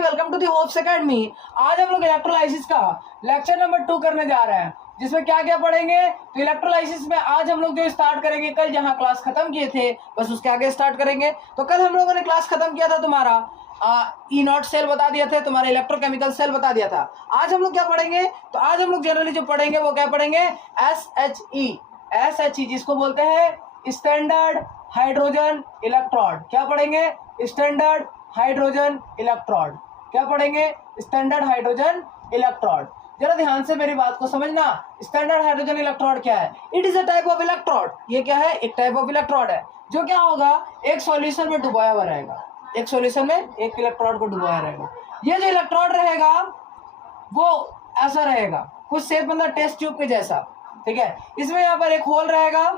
Ji, welcome to the Hopes academy. आज हम लोग इलेक्ट्रोलाइसिस का लेक्चर नंबर 2 करने जा रहे हैं, जिसमें क्या क्या पढ़ेंगे। तो इलेक्ट्रोलाइसिस में आज हम लोग जो स्टार्ट करेंगे, कल जहां क्लास खत्म किए थे बस उसके आगे स्टार्ट करेंगे। तो कल हम लोगों ने क्लास खत्म किया था, तुम्हारा ई नॉट सेल बता दिया था, तुम्हारा इलेक्ट्रोकेमिकल सेल बता दिया था। आज हम लोग क्या पढ़ेंगे, तो आज हम लोग जनरली जो पढ़ेंगे वो क्या पढ़ेंगे, एस एच ई जिसको बोलते हैं स्टैंडर्ड हाइड्रोजन इलेक्ट्रोड। क्या पढ़ेंगे, स्टैंडर्ड हाइड्रोजन इलेक्ट्रोड। क्या पढ़ेंगे, स्टैंडर्ड हाइड्रोजन इलेक्ट्रोड। जरा ध्यान से मेरी बात को समझना। स्टैंडर्ड हाइड्रोजन इलेक्ट्रोड क्या है, it is a type of electrode. ये क्या है, एक टाइप ऑफ इलेक्ट्रोड है जो क्या होगा, एक सॉल्यूशन में डुबाया हुआ रहेगा। एक सॉल्यूशन में एक इलेक्ट्रोड को डुबाया रहेगा। ये जो इलेक्ट्रोड रहेगा वो ऐसा रहेगा, कुछ शेप मतलब टेस्ट ट्यूब के जैसा, ठीक है। इसमें यहाँ पर एक होल रहेगा,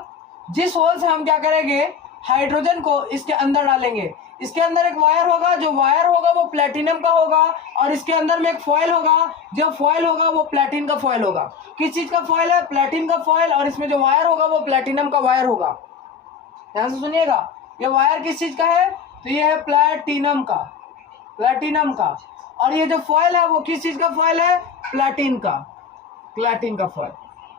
जिस होल से हम क्या करेंगे, हाइड्रोजन को इसके अंदर डालेंगे। इसके अंदर एक वायर होगा, जो वायर होगा वो प्लेटिनम का होगा, और इसके अंदर में एक फॉयल होगा, जो फॉयल होगा वो प्लेटिन का फॉयल होगा। किस चीज का फॉयल है, प्लेटिन का फॉयल, और इसमें जो वायर होगा वो प्लेटिनम का वायर होगा। ध्यान से सुनिएगा, ये वायर किस चीज का है, तो ये है प्लेटिनम का, प्लेटिनम का। और ये जो फॉयल है वो किस चीज का फॉयल है, प्लेटिन का, प्लेटिन का फॉयल,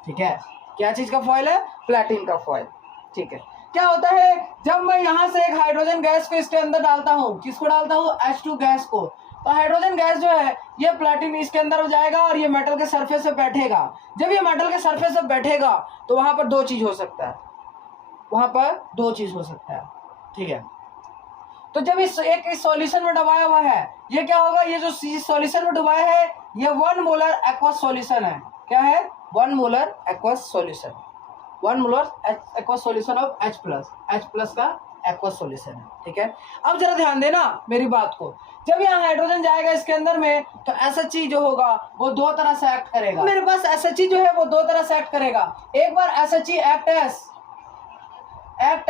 ठीक है। क्या चीज का फॉयल है, प्लेटिन का फॉयल, ठीक है। क्या होता है, जब मैं यहां से एक हाइड्रोजन गैस को इसके अंदर डालता हूँ, किसको डालता हूँ, H2 गैस को, तो हाइड्रोजन गैस जो है ये प्लेटिन इसके अंदर हो जाएगा और ये मेटल के सरफेस पे बैठेगा। जब ये मेटल के सरफेस पे बैठेगा तो वहां पर दो चीज हो सकता है, वहां पर दो चीज हो सकता है, ठीक है। तो जब इस सॉल्यूशन में डुबाया हुआ है, ये क्या होगा, ये जो सॉल्यूशन में डुबाया है ये 1 मोलर एक्वस सॉल्यूशन है। क्या है, 1 molar aqueous solution, 1 molar aqueous solution of H plus का एक्वस सॉल्यूशन है, ठीक है। अब जरा ध्यान देना मेरी बात को, जब यहाँ हाइड्रोजन जाएगा इसके अंदर में तो SHE जो होगा वो दो तरह से एक्ट करेगा। मेरे पास SHE जो है वो दो तरह से एक्ट करेगा। एक बार SHE एक्ट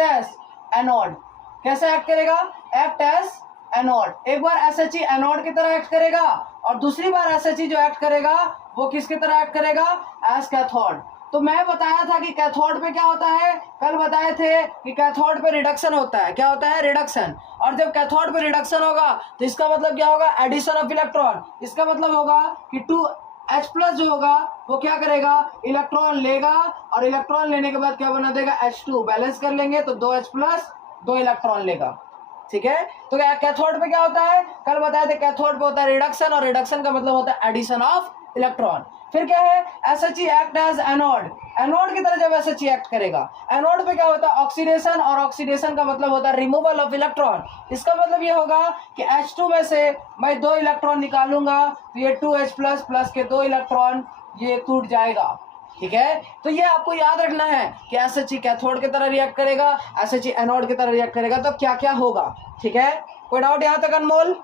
एज एनोड। कैसे एक्ट करेगा, एक्ट एज एनोड। एक बार SHE एनोड की तरह एक्ट करेगा, और दूसरी बार SHE जो एक्ट करेगा वो किसकी तरह एक्ट करेगा, एज कैथोड। तो मैं बताया था कि कैथोड पे क्या होता है, कल बताए थे कि कैथोड पे रिडक्शन होता है। क्या होता है, रिडक्शन। और जब कैथोड पे रिडक्शन होगा तो इसका मतलब क्या होगा, एडिशन ऑफ इलेक्ट्रॉन। इसका मतलब होगा कि 2H प्लस जो होगा वो क्या करेगा, इलेक्ट्रॉन लेगा, और इलेक्ट्रॉन लेने के बाद क्या बना देगा, H2। बैलेंस कर लेंगे तो 2H प्लस 2 इलेक्ट्रॉन लेगा, ठीक है। तो कैथोड पे क्या होता है, कल बताए थे कैथोड पे होता है रिडक्शन, और रिडक्शन का मतलब होता है एडिशन ऑफ इलेक्ट्रॉन। फिर क्या है, SHE act as anode. Anode की तरह जब SHE एक्ट करेगा, एनोड पे क्या होता है, ऑक्सीडेशन, और ऑक्सीडेशन का मतलब होता है रिमूवल ऑफ इलेक्ट्रॉन। इसका मतलब ये होगा कि H2 में से मैं 2 इलेक्ट्रॉन निकालूंगा तो ये 2H प्लस प्लस के 2 इलेक्ट्रॉन ये टूट जाएगा, ठीक है। तो ये आपको याद रखना है कि SHE कैथोड की तरह रिएक्ट करेगा, SHE एनोड की तरह रिएक्ट करेगा, तो क्या क्या होगा, ठीक है। कोई डाउट यहाँ तक अनमोल?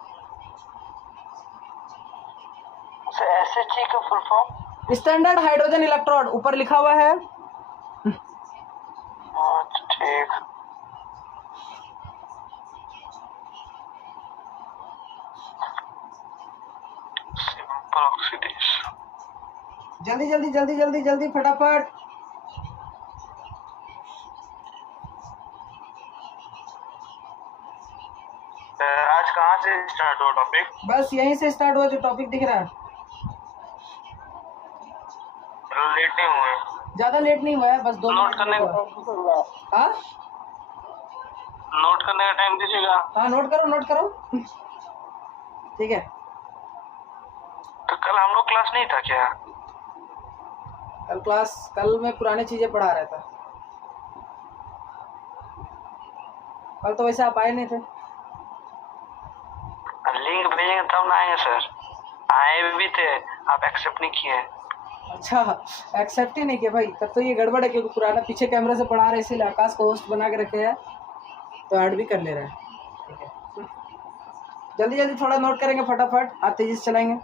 SHE का full form, standard hydrogen electrode, ऊपर लिखा हुआ है। ठीक। Simple oxidation. जल्दी जल्दी जल्दी जल्दी जल्दी फटाफट। आज कहाँ से स्टार्ट हुआ टॉपिक? बस यहीं से स्टार्ट हुआ, जो टॉपिक दिख रहा है। लेट नहीं हुए, ज्यादा लेट नहीं हुआ है, बस 2 नोट करने का हाँ नोट करने का टाइम दीजिएगा। हाँ, नोट करो नोट करो, ठीक है। तो कल हम लोग क्लास नहीं था क्या? कल मैं पुरानी चीजें पढ़ा रहा था, कल तो वैसे आप आए नहीं थे। लिंक भेजेंगे तब ना आएंगे सर, आए भी थे, आप एक्सेप्ट नहीं किए। अच्छा, एक्सेप्ट ही नहीं किया भाई, तब तो ये गड़बड़ है, क्योंकि पुराना पीछे कैमरे से पढ़ा रहे, इसीलिए आकाश को होस्ट बना के रखे हैं, तो ऐड भी कर ले रहे हैं, ठीक है। जल्दी जल्दी थोड़ा नोट करेंगे फटाफट, आप तेजी से चलाएंगे।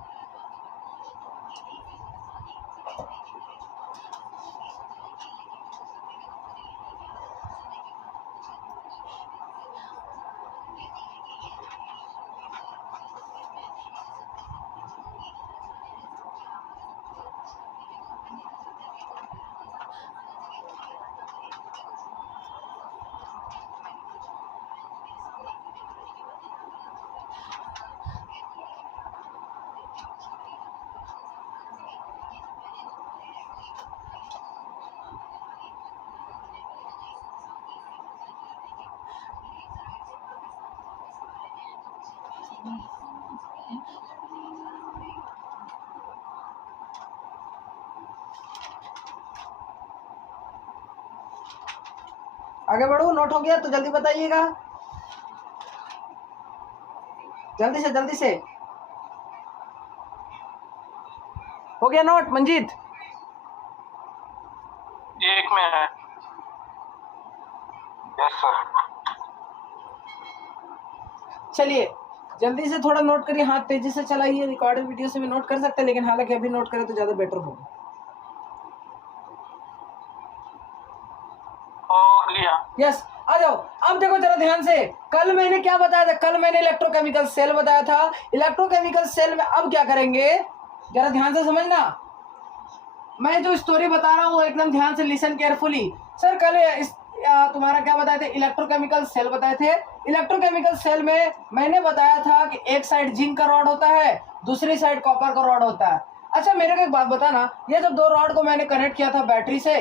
आगे बढ़ो, नोट हो गया तो जल्दी बताइएगा, जल्दी से हो गया नोट मंजीत? एक मिनट। Yes sir. चलिए जल्दी से थोड़ा नोट करिए, हाथ तेजी से चलाइए, रिकॉर्डेड वीडियो से भी नोट कर सकते हैं, लेकिन हालांकि अभी नोट करें तो ज्यादा बेटर होगा। हो गया। यस, आ जाओ। अब देखो जरा ध्यान से, कल मैंने क्या बताया था? कल मैंने इलेक्ट्रोकेमिकल सेल बताया था। इलेक्ट्रोकेमिकल सेल में अब क्या करेंगे, जरा ध्यान से समझना। मैं जो स्टोरी बता रहा हूँ एकदम ध्यान से लिसन केयरफुली। सर कल तुम्हारा क्या बताए थे? इलेक्ट्रोकेमिकल सेल बताए थे। इलेक्ट्रोकेमिकल सेल में मैंने बताया था कि एक साइड जिंक का रॉड होता है, दूसरी साइड कॉपर का रॉड होता है। अच्छा मेरे को एक बात बताना, ये जब दो रॉड को मैंने कनेक्ट किया था बैटरी से,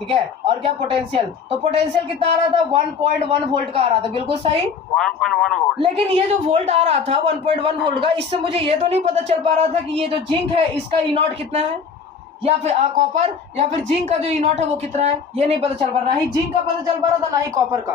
ठीक है, और क्या पोटेंशियल, तो पोटेंशियल कितना आ रहा था? 1.1 वोल्ट का आ रहा था, बिल्कुल सही, 1.1 वोल्ट। लेकिन ये जो वोल्ट आ रहा था 1.1 वोल्ट का, इससे मुझे ये तो नहीं पता चल पा रहा था कि ये जो जिंक है इसका ई नॉट कितना है, या फिर कॉपर या फिर जिंक का जो ई नॉट है वो कितना है, ये नहीं पता चल पा रहा। ना ही जिंक का पता चल पा रहा था, ना ही कॉपर का।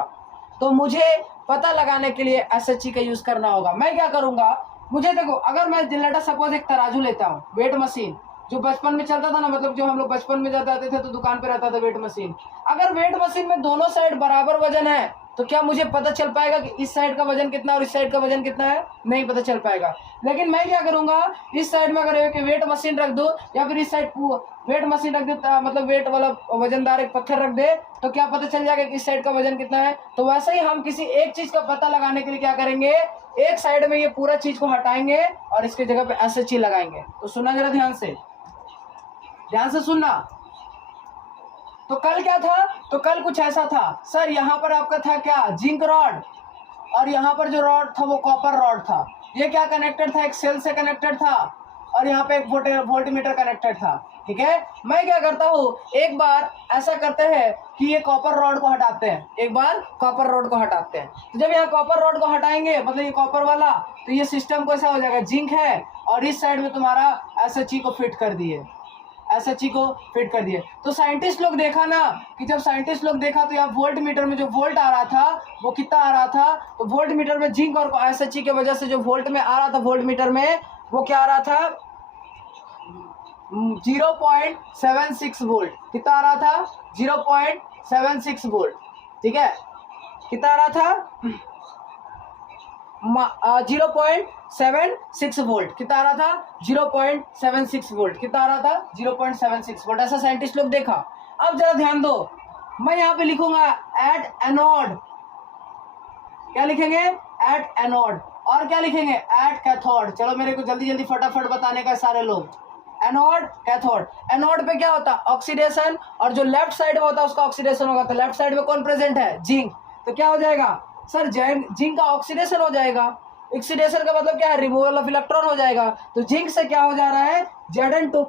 तो मुझे पता लगाने के लिए एसएचजी का यूज करना होगा। मैं क्या करूंगा, मुझे देखो, अगर मैं लेटा सपोज एक तराजू लेता हूँ, वेट मशीन जो बचपन में चलता था ना, मतलब जो हम लोग बचपन में जाते थे तो दुकान पे रहता था वेट मशीन। अगर वेट मशीन में दोनों साइड बराबर वजन है तो क्या मुझे पता चल पाएगा कि इस साइड का वजन कितना और इस साइड का वजन कितना है? नहीं पता चल पाएगा। लेकिन मैं क्या करूंगा, इस साइड में अगर एक वेट मशीन रख दूं या फिर इस साइड वेट मशीन रख दे, मतलब वेट वाला वजनदार एक पत्थर रख दे, तो क्या पता चल जाएगा कि इस साइड का वजन कितना है। तो वैसे ही हम किसी एक चीज का पता लगाने के लिए क्या करेंगे, एक साइड में ये पूरा चीज को हटाएंगे और इसके जगह पे एसएचजी लगाएंगे। तो सुनना जरा ध्यान से सुनना। तो कल क्या था, तो कल कुछ ऐसा था सर, यहाँ पर आपका था क्या, जिंक रॉड, और यहाँ पर जो रॉड था वो कॉपर रॉड था। ये क्या कनेक्टेड था, एक सेल से कनेक्टेड था, और यहाँ पे एक वोल्टमीटर कनेक्टेड था, ठीक है। मैं क्या करता हूँ, एक बार ऐसा करते हैं कि ये कॉपर रॉड को हटाते हैं, एक बार कॉपर रॉड को हटाते हैं। तो जब यहाँ कॉपर रॉड को हटाएंगे, मतलब ये कॉपर वाला, तो ये सिस्टम को ऐसा हो जाएगा, जिंक है और इस साइड में तुम्हारा एसएचजी को फिट कर दिए, एसएचजी को फिट कर दिए। तो साइंटिस्ट लोग देखा ना, कि जब साइंटिस्ट लोग देखा तो यहाँ वोल्ट मीटर में जो वोल्ट आ रहा था वो कितना आ रहा था, तो वोल्ट मीटर में जिंक और एसएचजी की वजह से जो वोल्ट में आ रहा था, वोल्ट मीटर में वो क्या आ रहा था, 0.76 वोल्ट। कितना आ रहा था? 0.76 वोल्ट, ठीक है। कितना आ रहा था? 0.76 वोल्ट। कितना आ रहा था? 0.76 वोल्ट। कितना आ रहा था? 0.76 वोल्ट। ऐसा साइंटिस्ट लोग देखा। अब जरा ध्यान दो, मैं यहाँ पे लिखूंगा एट एनोड। क्या लिखेंगे? At anode. और क्या लिखेंगे? At cathode. चलो मेरे को जल्दी जल्दी फटाफट बताने का सारे लोग। Anode, cathode. एनोड पे क्या होता है? ऑक्सीडेशन, और जो लेफ्ट साइड में होता है उसका ऑक्सीडेशन होगा। तो लेफ्ट साइड में कौन प्रेजेंट है? जिंक। तो क्या हो जाएगा सर? जिंक का ऑक्सीडेशन हो जाएगा। ऑक्सीडेशन का मतलब क्या है? रिमूवल ऑफ इलेक्ट्रॉन हो जाएगा। तो जिंक से क्या हो जा रहा है? Zn2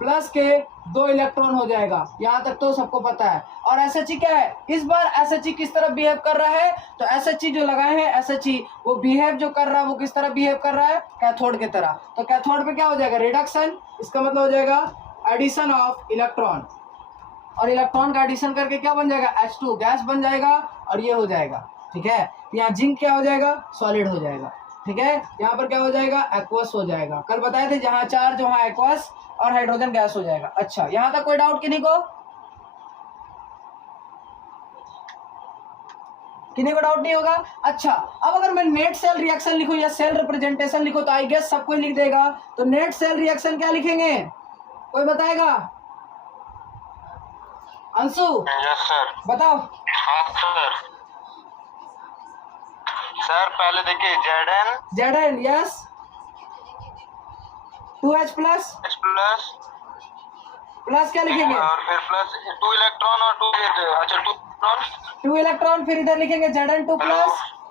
प्लस के 2 इलेक्ट्रॉन हो जाएगा। यहाँ तक तो सबको पता है। और एसएचजी क्या है? इस बार एसएचजी किस तरह बिहेव कर रहा है? तो एसएचजी जो लगाए हैं, एसएचजी वो बिहेव जो कर रहा है वो किस तरह बिहेव कर रहा है? कैथोड की तरह। तो कैथोड पे क्या हो जाएगा? रिडक्शन। इसका मतलब हो जाएगा एडिशन ऑफ इलेक्ट्रॉन, और इलेक्ट्रॉन का एडिशन करके क्या बन जाएगा? H2 गैस बन जाएगा, और ये हो जाएगा, ठीक है। यहाँ जिंक क्या हो जाएगा? सॉलिड हो जाएगा, ठीक है। यहाँ पर क्या हो जाएगा? एक्वस हो जाएगा। कल बताए थे जहाँ चार्ज वहाँ एक्वस और हाइड्रोजन गैस हो जाएगा। अच्छा, यहाँ तक कोई डाउट किन्हीं को? किन्हीं को डाउट नहीं होगा? अच्छा, अब अगर मैं नेट सेल रिएक्शन लिखूं या सेल रिप्रेजेंटेशन लिखूं तो आई गेस सब कोई लिख देगा। तो नेट सेल रिएक्शन क्या लिखेंगे? कोई बताएगा? अंशु? Yes sir. बताओ। हाँ सर। सर पहले देखिए Zn, yes, 2H plus plus क्या लिखेंगे? और फिर प्लस 2 इलेक्ट्रॉन और 2 अच्छा 2 इलेक्ट्रॉन, फिर इधर लिखेंगे Zn2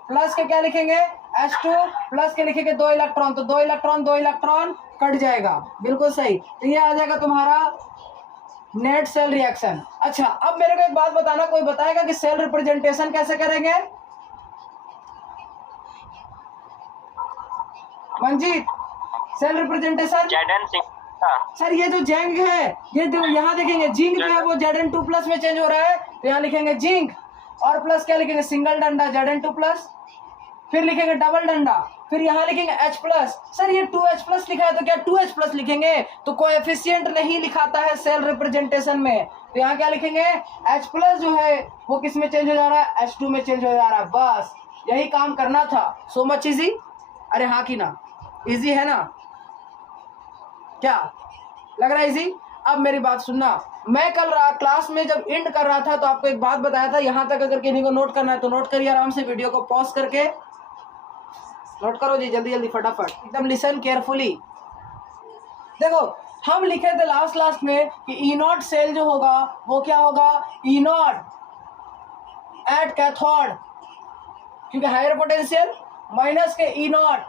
प्लस के क्या लिखेंगे? H2 प्लस के लिखेंगे 2 इलेक्ट्रॉन। तो 2 इलेक्ट्रॉन कट जाएगा, बिल्कुल सही। तो ये आ जाएगा तुम्हारा नेट सेल रिएक्शन। अच्छा, अब मेरे को एक बात बताना, कोई बताएगा कि सेल रिप्रेजेंटेशन कैसे करेंगे? Manjeet, cell representation Zn sir ये जो जिंक है, ये जो यहाँ देखेंगे जिंक जो है वो Zn2+ में चेंज हो रहा है, तो यहाँ लिखेंगे जिंक और प्लस क्या लिखेंगे सिंगल डंडा Zn2+, फिर लिखेंगे डबल डंडा, फिर यहाँ लिखेंगे H+। सर ये 2H+ लिखा है तो क्या 2H+ लिखेंगे? तो कोएफिशिएंट नहीं लिखाता है सेल रिप्रेजेंटेशन में, तो यहाँ क्या लिखेंगे H+ जो है वो किस में चेंज हो जा रहा है, H2 में चेंज हो जा रहा है। बस यही काम करना था। So much easy. अरे हाँ कि ना, इजी है ना? क्या लग रहा है इजी? अब मेरी बात सुनना, मैं कल क्लास में जब एंड कर रहा था तो आपको एक बात बताया था, यहाँ तक अगर किसी को नोट करना है तो नोट करिए आराम से, वीडियो को पॉज करके नोट करो जी, जल्दी जल्दी फटाफट, एकदम लिसन केयरफुली। देखो हम लिखे थे लास्ट में कि E0 सेल जो होगा वो क्या होगा, E0 एट कैथोड, क्योंकि हायर पोटेंशियल, माइनस के E0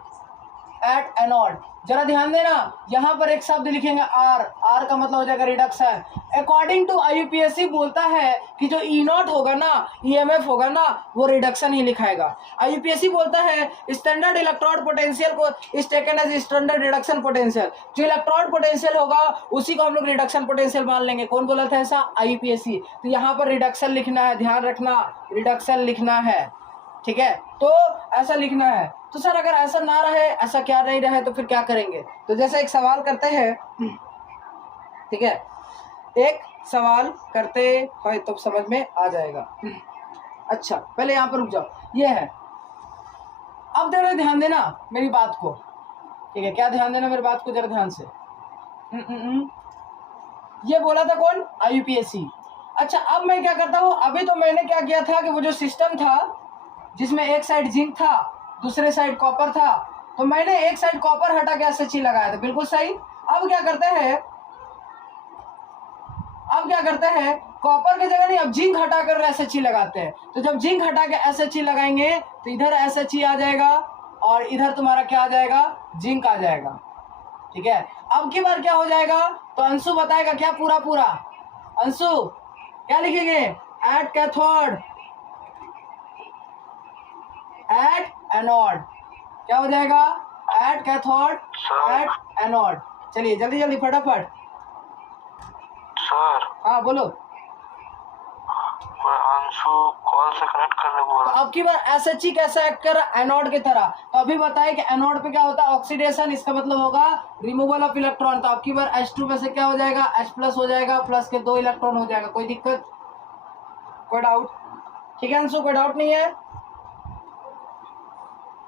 एट एनोड। जरा ध्यान देना, यहाँ पर एक शब्द लिखेंगे आर का मतलब हो जाएगा रिडक्शन। अकॉर्डिंग टू IUPAC बोलता है कि जो E0 होगा ना, EMF होगा ना, वो रिडक्शन ही लिखाएगा। IUPAC बोलता है स्टैंडर्ड इलेक्ट्रोड पोटेंशियल को is taken as standard reduction potential. जो इलेक्ट्रोड पोटेंशियल होगा उसी को हम लोग रिडक्शन पोटेंशियल मान लेंगे। कौन बोला था ऐसा? IUPAC। तो यहाँ पर रिडक्शन लिखना है, ध्यान रखना, रिडक्शन लिखना है, ठीक है? तो ऐसा लिखना है। तो सर अगर ऐसा ना रहे, ऐसा क्या नहीं रहे, तो फिर क्या करेंगे? तो जैसे एक सवाल करते हैं, ठीक है, एक सवाल करते हैं तो समझ में आ जाएगा। अच्छा पहले यहाँ पर रुक जाओ, ये है। अब जरा ध्यान देना मेरी बात को, ठीक है? क्या ध्यान देना मेरी बात को जरा ध्यान से। ये बोला था कौन? IUPAC। अच्छा अब मैं क्या करता हूँ, अभी तो मैंने क्या किया था कि वो जो सिस्टम था जिसमें एक साइड जिंक था दूसरे साइड कॉपर था, तो मैंने एक साइड कॉपर हटा के SHE लगाया था, बिल्कुल सही। अब क्या करते हैं, कॉपर की जगह नहीं, अब जिंक हटाकर SHE लगाते हैं। तो जब जिंक हटा के SHE लगाएंगे तो इधर SHE आ जाएगा और इधर तुम्हारा क्या आ जाएगा, जिंक आ जाएगा, ठीक है? अब की बार क्या हो जाएगा, तो अंशु बताएगा क्या पूरा। अंशु क्या लिखेंगे? एट कैथोड एट एनोड, क्या हो जाएगा? At cathode at anode. चलिए जल्दी जल्दी फटाफट। सर हाँ बोलो। अंशु कॉल से कनेक्ट करने बोल तो रहा। अब की बार SHE कैसे एक्ट कर रहा है? एनोड की तरह। तो अभी बताए कि एनोड पे क्या होता है? ऑक्सीडेशन, इसका मतलब होगा रिमूवल ऑफ इलेक्ट्रॉन। तो अब की बार H2 में से क्या हो जाएगा? H+ हो जाएगा, प्लस के 2 इलेक्ट्रॉन हो जाएगा। कोई दिक्कत, कोई डाउट? ठीक है अंशु, कोई डाउट नहीं है?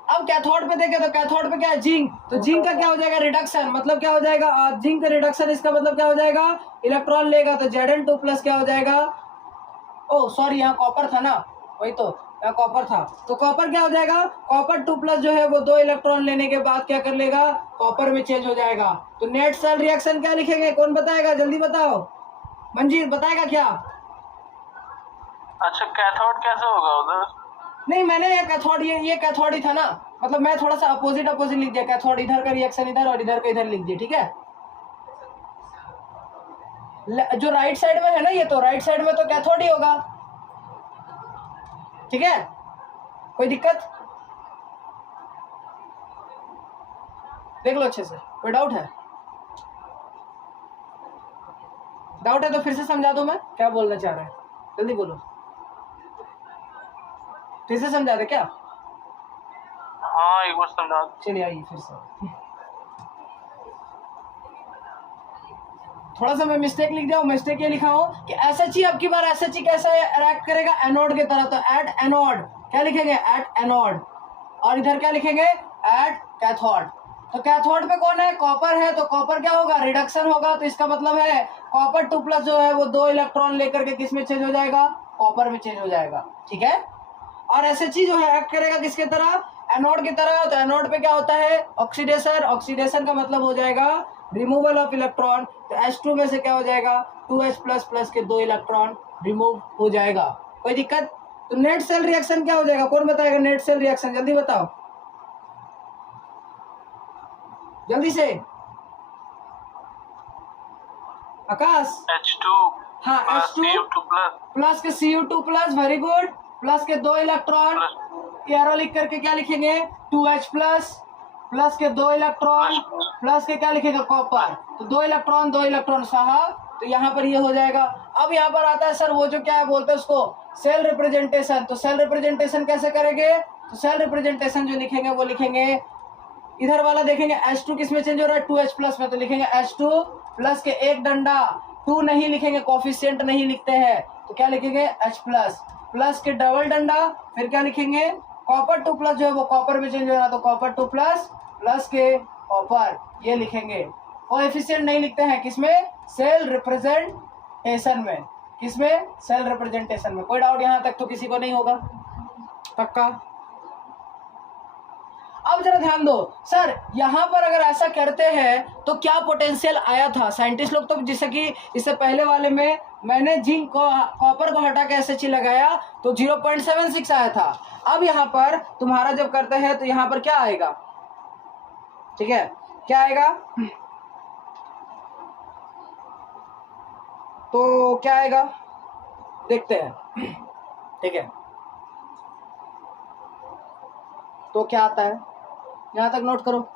अब कैथोड पे देखे तो कैथोड पे क्या है? जिंक। तो जिंक का क्या हो जाएगा? रिडक्शन। मतलब क्या हो जाएगा? जिंक का रिडक्शन, इसका मतलब क्या हो जाएगा? इलेक्ट्रॉन लेगा, तो Zn2+ क्या हो जाएगा? ओ सॉरी, यहाँ कॉपर था ना, वही तो, यहाँ कॉपर था। तो कॉपर क्या हो जाएगा? कॉपर 2+ जो है वो 2 इलेक्ट्रॉन लेने के बाद क्या कर लेगा? कॉपर में चेंज हो जाएगा। तो नेट सेल रिएक्शन क्या लिखेंगे? कौन बताएगा? जल्दी बताओ। मंजीर बताएगा क्या? अच्छा कैथोड कैसे होगा उधर? नहीं मैंने ये कैथोड, ये कैथोड ही था ना, मतलब मैं थोड़ा सा अपोजिट लिख दिया। कैथोड इधर का रिएक्शन इधर और इधर का इधर लिख दिया, ठीक है? जो राइट साइड में है ना, ये तो राइट साइड में तो कैथोड ही होगा, ठीक है? कोई दिक्कत? देख लो अच्छे से, कोई डाउट है? डाउट है तो फिर से समझा दूं मैं क्या बोलना चाह रहे हैं, जल्दी बोलो। फिर से समझा दे क्या? हाँ एक बार समझा। चलिए आइए फिर से। थोड़ा सा मैं मिस्टेक लिख दिया हूँ। मिस्टेक ये लिखा हूँ कि SHE, अब की बार SHE कैसा रिएक्ट करेगा? एनोड की तरह। तो एट एनोड क्या लिखेंगे? At anode. और इधर क्या लिखेंगे? At cathode. तो कैथोड पे कौन है? कॉपर है। तो कॉपर क्या होगा? रिडक्शन होगा। तो इसका मतलब है कॉपर 2+ जो है वो 2 इलेक्ट्रॉन लेकर के किस में चेंज हो जाएगा? कॉपर में चेंज हो जाएगा, ठीक है? और SHE जो है एक्ट करेगा किसके तरह? एनोड की तरह। तो एनोड पे क्या होता है? ऑक्सीडेशन। ऑक्सीडेशन का मतलब हो जाएगा रिमूवल ऑफ इलेक्ट्रॉन। तो H2 में से क्या हो जाएगा? 2H+ प्लस के 2 इलेक्ट्रॉन रिमूव हो जाएगा। कोई दिक्कत? तो नेट सेल रिएक्शन क्या हो जाएगा? कौन बताएगा नेट सेल रिएक्शन? जल्दी बताओ, जल्दी से। आकाश। H2 हाँ H2 प्लस के Cu2+, वेरी गुड, प्लस के 2 इलेक्ट्रॉन, एरो लिख करके क्या लिखेंगे? 2H+। प्लस के 2 इलेक्ट्रॉन, प्लस के क्या लिखेगा कॉपर, तो 2 इलेक्ट्रॉन साहब, तो यहाँ पर ये हो जाएगा। अब यहाँ पर आता है सर वो जो क्या है बोलते हैं उसको सेल रिप्रेजेंटेशन, तो सेल रिप्रेजेंटेशन कैसे करेंगे, तो सेल रिप्रेजेंटेशन जो लिखेंगे वो लिखेंगे इधर वाला देखेंगे H2 किस में चेंज हो रहा है 2H प्लस में, तो लिखेंगे H2 प्लस के एक डंडा, 2 नहीं लिखेंगे कोफिशिएंट नहीं लिखते हैं, तो क्या लिखेंगे H प्लस, प्लस के डबल डंडा, फिर क्या लिखेंगे कॉपर 2 प्लस जो है वो कॉपर में चेंज हो रहा है, तो कॉपर 2 प्लस, प्लस के कॉपर, ये लिखेंगे। कोएफिशिएंट नहीं लिखते हैं किसमें, सेल रिप्रेजेंटेशन में, किसमें, सेल रिप्रेजेंटेशन में। कोई डाउट यहाँ तक तो किसी को नहीं होगा, पक्का। अब जरा ध्यान दो सर, यहाँ पर अगर ऐसा करते हैं तो क्या पोटेंशियल आया था, साइंटिस्ट लोग तो जैसे कि इससे पहले वाले में मैंने जिंक को कॉपर को हटा के SHE लगाया तो 0.76 आया था। अब यहाँ पर तुम्हारा जब करते हैं तो यहाँ पर क्या आएगा, ठीक है, क्या आएगा, तो क्या आएगा देखते हैं, ठीक है, तो क्या आता है यहां तक नोट करो।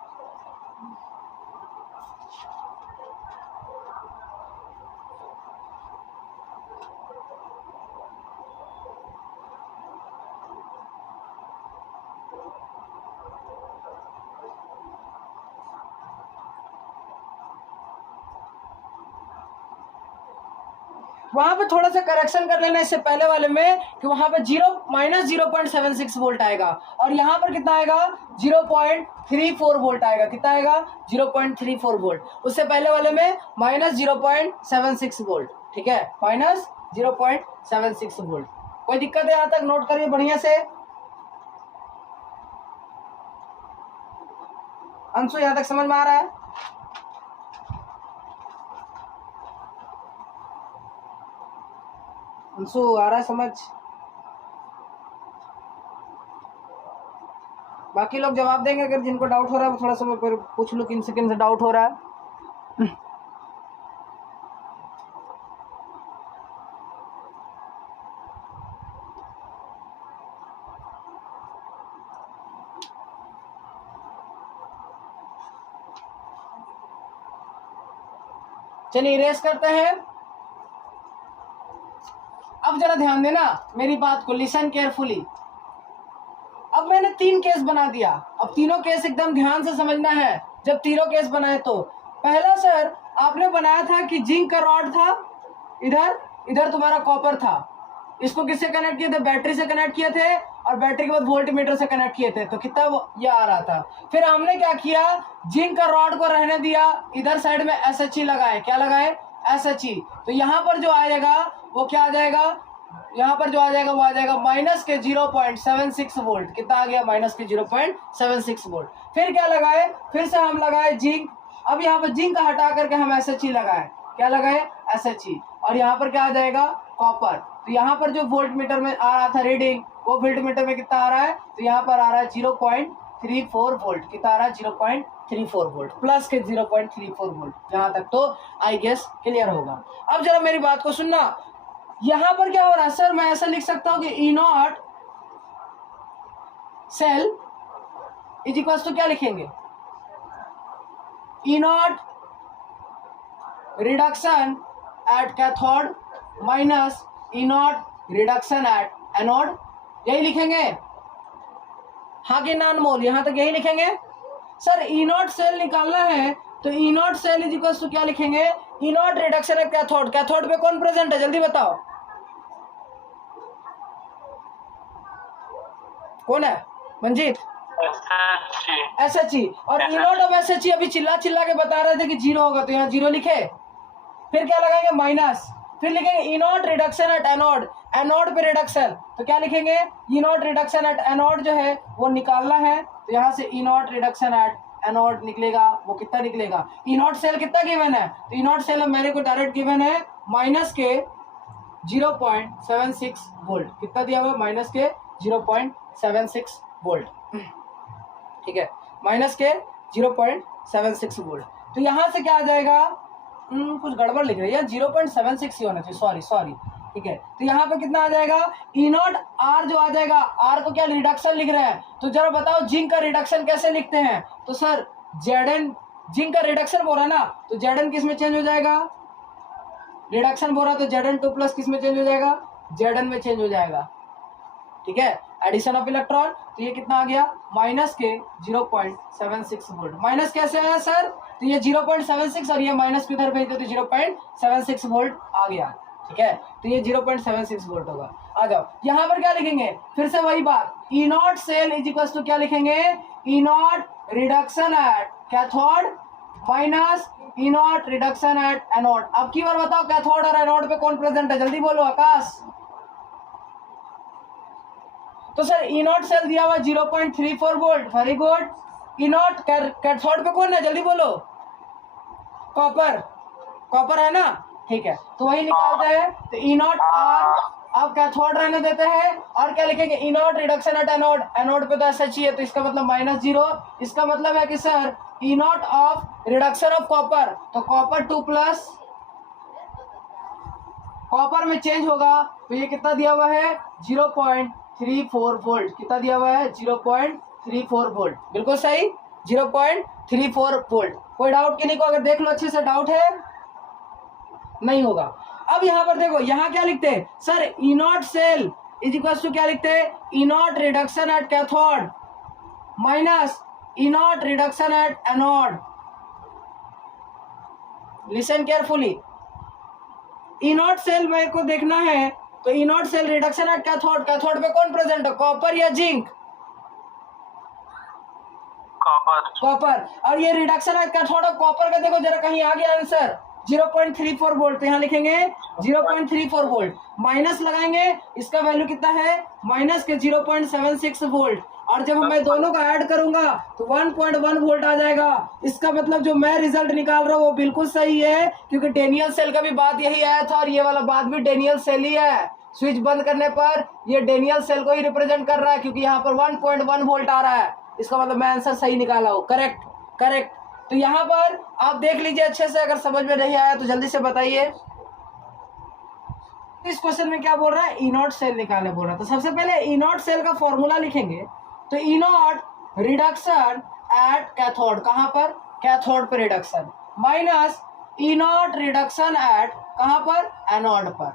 वहां पे थोड़ा सा करेक्शन कर लेना इससे पहले वाले में कि वहां पे -0.76 वोल्ट आएगा और यहाँ पर कितना आएगा 0.34 वोल्ट आएगा, कितना आएगा 0.34 वोल्ट, उससे पहले वाले में -0.76 वोल्ट, ठीक है, -0.76 वोल्ट। कोई दिक्कत है यहाँ तक, नोट करिए बढ़िया से। अंशु यहाँ तक समझ में आ रहा है, अंशु आ रहा है समझ, बाकी लोग जवाब देंगे अगर जिनको डाउट हो रहा है, थोड़ा सा मैं फिर पूछ लूँ किन से डाउट हो रहा है। चलिए इरेज करते हैं। अब जरा ध्यान देना मेरी बात को, लिसन केयरफुली। अब मैंने 3 केस बना दिया, अब तीनों केस एकदम ध्यान से समझना है। जब तीनों केस बनाए तो पहला सर आपने बनाया था कि जिंक का रॉड था, इधर तुम्हारा कॉपर था, इसको किससे कनेक्ट किए थे, बैटरी से कनेक्ट किए थे और बैटरी के बाद वोल्टमीटर से कनेक्ट किए थे, तो कितना ये आ रहा था। फिर हमने क्या किया, जिंक का रॉड को रहने दिया, इधर साइड में SHE लगाए, क्या लगाए SHE, तो यहाँ पर जो आएगा वो क्या आ जाएगा, यहाँ पर जो आ जाएगा वो आ जाएगा -0.76 वोल्ट, कितना आ गया -0.76 वोल्ट। फिर क्या लगाए, फिर से हम लगाए जिंक, अब यहाँ पर जिंक हटा करके हम SHE लगाए, क्या लगाए SHE, और यहाँ पर क्या आ जाएगा कॉपर, तो यहाँ पर जो वोल्ट मीटर में आ रहा था रीडिंग वो वोल्ट मीटर में कितना आ रहा है, तो यहाँ पर आ रहा है 0.34 वोल्ट, कितना आ रहा है 0.34 वोल्ट, प्लस के 0.34 वोल्ट। यहाँ तक तो आई गेस क्लियर होगा। अब जरा मेरी बात को सुनना, यहाँ पर क्या हो रहा है सर, मैं ऐसा लिख सकता हूँ कि E0 cell is equals to क्या लिखेंगे, E0 reduction at cathode minus E0 reduction at anode, यही लिखेंगे, हाँ कि नॉन मोल, यहां तक यही लिखेंगे। सर E0 सेल निकालना है तो E0 cell is equals to क्या लिखेंगे, E0 reduction at cathode, cathode पे कौन प्रेजेंट है जल्दी बताओ, कौन है मंजीत, SHE, और E0 ऑफ SHE अभी चिल्ला के बता रहे थे कि 0 होगा, तो यहाँ 0 लिखे, फिर क्या लगाएंगे माइनस, फिर लिखेंगे E0 reduction at anode, anode पे रिडक्शन, तो क्या लिखेंगे E0 रिडक्शन एट एनोड जो है वो निकालना है, तो यहाँ से E0 रिडक्शन एट एनोड निकलेगा, वो कितना निकलेगा, E0 सेल कितना गिवन है, तो E0 सेल मेरे को डायरेक्ट गिवन है माइनस के 0.76 वोल्ट, कितना दिया हुआ माइनस के 0.76 वोल्ट, ठीक है, माइनस के 0.76 वोल्ट। तो यहाँ से क्या आ जाएगा, कुछ गड़बड़ लिख रही है, 0.76 ही होना चाहिए, सॉरी ठीक है, तो यहाँ पे कितना आ जाएगा, ई नॉट आर जो आ जाएगा, आर को क्या रिडक्शन लिख रहे हैं, तो जरा बताओ जिंक का रिडक्शन कैसे लिखते हैं, तो सर जेडन, जिंक का रिडक्शन बोल रहा है ना, तो जेडन किस में चेंज हो जाएगा, रिडक्शन बोल रहा है तो जेडन 2 प्लस किस में चेंज हो जाएगा, जेडन में चेंज हो जाएगा। ठीक है, एडिशन ऑफ इलेक्ट्रॉन, तो ये कितना आ गया माइनस के 0.76 वोल्ट। माइनस कैसे आया सर, तो ये 0.76 और ये माइनस की उधर भेज दो तो 0.76 वोल्ट आ गया। ठीक है, तो ये 0.76 वोल्ट होगा। आ जाओ यहाँ पर क्या लिखेंगे, फिर से वही बात, E naught cell is equal to क्या लिखेंगे, E naught reduction at cathode minus E naught reduction at anode. अब की बार बताओ कैथोड और एनोड पे कौन प्रेजेंट है, जल्दी बोलो आकाश। तो सर ई नॉट सेल दिया हुआ 0.34 वोल्ट, वेरी गुड। ई नॉट कैथोड पे कौन है, जल्दी बोलो, कॉपर, कॉपर है ना, ठीक है, तो वही निकालते हैं, तो ई नॉट आर, अब कैथोड रहने देते हैं, और क्या लिखेंगे, E naught reduction at anode, anode पे तो ऐसा चाहिए, तो इसका मतलब -0, इसका मतलब है कि sir E not of reduction of copper, तो कॉपर 2 प्लस कॉपर में चेंज होगा, तो ये कितना दिया हुआ है 0.34 वोल्ट, कितना दिया हुआ है 0.34 वोल्ट, बिल्कुल सही 0.34 वोल्ट। कोई डाउट कि नहीं को, अगर देख लो अच्छे से, डाउट है नहीं होगा। अब यहाँ पर देखो, यहाँ क्या लिखते हैं sir, E naught cell is equal to क्या लिखते हैं, E naught reduction at cathode minus E naught reduction at anode. Listen carefully, E naught cell मेरे को देखना है, तो E naught cell reduction at cathode, cathode पे कौन प्रेजेंट है, कॉपर या जिंक, कॉपर, कॉपर, और ये reduction at cathode of copper का देखो जरा कहीं आ गया आंसर 0.34 वोल्ट, तो यहाँ लिखेंगे 0.34 वोल्ट, माइनस लगाएंगे, इसका वैल्यू कितना है माइनस के 0.76 वोल्ट, और जब मैं दोनों का ऐड करूंगा तो 1.1 वोल्ट आ जाएगा। इसका मतलब जो मैं रिजल्ट निकाल रहा हूँ वो बिल्कुल सही है, क्योंकि डेनियल सेल का भी बात यही आया था, और ये वाला बात भी डेनियल सेल ही है। स्विच बंद करने पर ये डेनियल सेल को ही रिप्रेजेंट कर रहा है, क्योंकि यहाँ पर 1.1 वोल्ट आ रहा है, इसका मतलब मैं आंसर सही निकाला हूँ, करेक्ट करेक्ट। तो यहाँ पर आप देख लीजिए अच्छे से, अगर समझ में नहीं आया तो जल्दी से बताइए। इस क्वेश्चन में क्या बोल रहा है, ई नॉट सेल निकालने बोल रहा है, तो सबसे पहले ई नॉट सेल का फॉर्मूला लिखेंगे, तो E naught reduction at cathode, कहां पर, कैथोड पर reduction, minus E naught reduction at कहां पर, एनोड पर।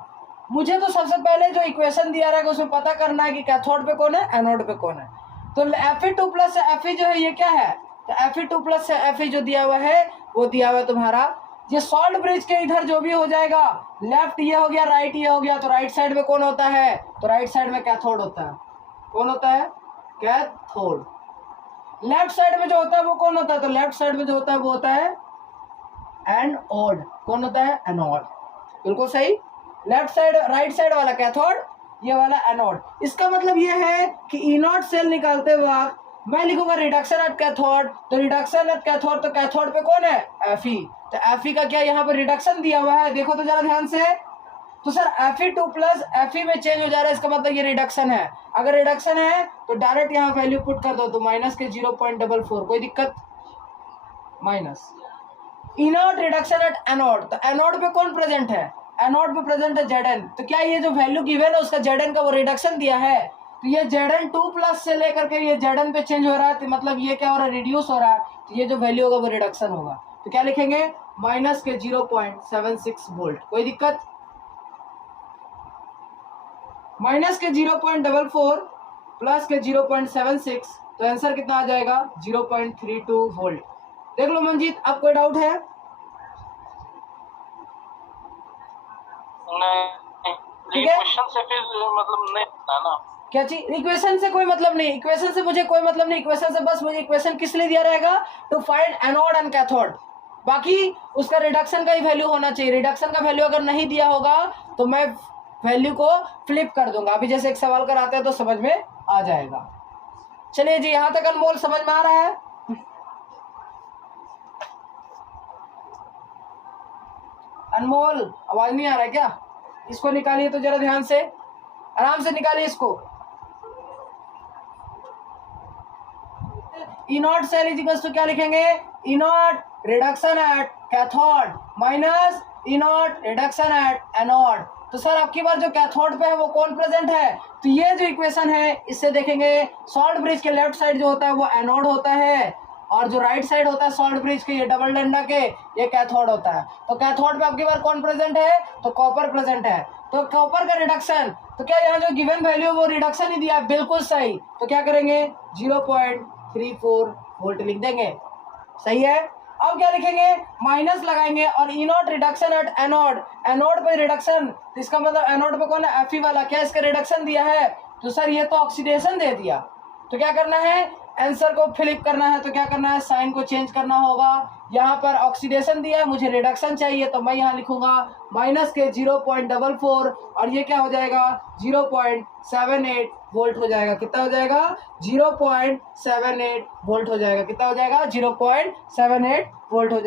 मुझे तो सबसे पहले जो इक्वेशन दिया रहेगा उसमें पता करना है कि कैथोड पे कौन है, एनोड पे कौन है। तो Fe2 प्लस Fe जो है ये क्या है, तो Fe2 प्लस Fe जो दिया हुआ है वो दिया हुआ है तुम्हारा, ये सॉल्ट ब्रिज के इधर जो भी हो जाएगा, लेफ्ट ये हो गया, राइट ये हो गया, तो राइट साइड में कौन होता है, तो राइट साइड में कैथोड होता है, कौन होता है, कैथोड। लेफ्ट साइड में जो होता है वो कौन होता है, तो लेफ्ट साइड में जो होता है वो होता है एनोड, कौन होता है, एनोड, बिल्कुल सही। लेफ्ट साइड, राइट साइड वाला कैथोड, ये वाला एनोड। इसका मतलब ये है कि ई नॉट सेल निकालते वक्त मैं लिखूंगा रिडक्शन एट कैथोड, तो रिडक्शन एट कैथोड, तो कैथोड पे कौन है, Fe, तो Fe का क्या यहाँ पर रिडक्शन दिया हुआ है, देखो तो जरा ध्यान से, तो सर Fe2 प्लस Fe में चेंज हो जा रहा है, इसका मतलब ये रिडक्शन है। अगर रिडक्शन है तो डायरेक्ट यहाँ वैल्यू पुट कर दो, तो माइनस के 0.44, कोई दिक्कत, minus E naught reduction at anode, तो एनोड पे कौन प्रेजेंट है, एनोड पे प्रेजेंट है Zn, तो क्या ये जो वैल्यू गिवन है उसका Zn का वो रिडक्शन दिया है, तो ये Zn 2 प्लस से लेकर के ये Zn पे चेंज हो रहा है, तो मतलब ये क्या हो रहा है, रिड्यूस हो रहा है, तो ये जो वैल्यू होगा वो रिडक्शन होगा, तो क्या लिखेंगे माइनस के 0.76 वोल्ट, कोई दिक्कत, माइनस के 0.44 प्लस के 0.76, तो आंसर कितना आ जाएगा 0.32 वोल्ट। देख लो मंजीत, अब कोई डाउट है, नहीं, इक्वेशन से फिर मतलब नहीं था ना, क्या चीज, इक्वेशन से कोई मतलब नहीं, इक्वेशन से मुझे कोई मतलब नहीं, इक्वेशन से बस मुझे इक्वेशन किस लिए दिया रहेगा, to find anode and cathode, बाकी उसका रिडक्शन का ही वैल्यू होना चाहिए। रिडक्शन का वैल्यू अगर नहीं दिया होगा तो मैं वैल्यू को फ्लिप कर दूंगा, अभी जैसे एक सवाल कराते हैं तो समझ में आ जाएगा। चलिए जी, यहां तक अनमोल समझ में आ रहा है, अनमोल आवाज नहीं आ रहा है क्या, इसको निकालिए तो जरा ध्यान से, आराम से निकालिए इसको। E naught cell is equal to क्या लिखेंगे, E naught reduction at cathode minus E naught reduction at anode, तो सर आपकी बार जो कैथोड पे है वो कौन प्रेजेंट है? तो ये जो इक्वेशन है इससे देखेंगे सॉल्ट ब्रिज के लेफ्ट साइड जो होता है वो एनोड होता है और जो राइट साइड होता है सॉल्ट ब्रिज के ये डबल डंडा के ये कैथोड होता है। तो कैथोड पे आपकी बार कौन प्रेजेंट है? तो कॉपर प्रेजेंट है। तो कॉपर का रिडक्शन, तो क्या यहाँ जो गिवन वैल्यू वो रिडक्शन ही दिया है? बिल्कुल सही। तो क्या करेंगे 0.34 वोल्ट लिख देंगे। सही है। अब क्या लिखेंगे? माइनस लगाएंगे और E naught reduction at anode, anode पे रिडक्शन, तो इसका मतलब एनोड पे कौन है? Fe वाला। क्या इसका रिडक्शन दिया है? तो सर ये तो ऑक्सीडेशन दे दिया। तो क्या करना है? आंसर को फ्लिप करना है। तो क्या करना है? साइन को चेंज करना होगा। यहाँ पर ऑक्सीडेशन दिया है, मुझे रिडक्शन चाहिए, तो मैं यहाँ लिखूंगा माइनस के 0.44 और ये क्या हो जाएगा 0.78 वोल्ट हो जाएगा। कितना हो जाएगा? 0.78 वोल्ट हो जाएगा। कितना हो जाएगा? 0.78 वोल्ट हो जाएगा।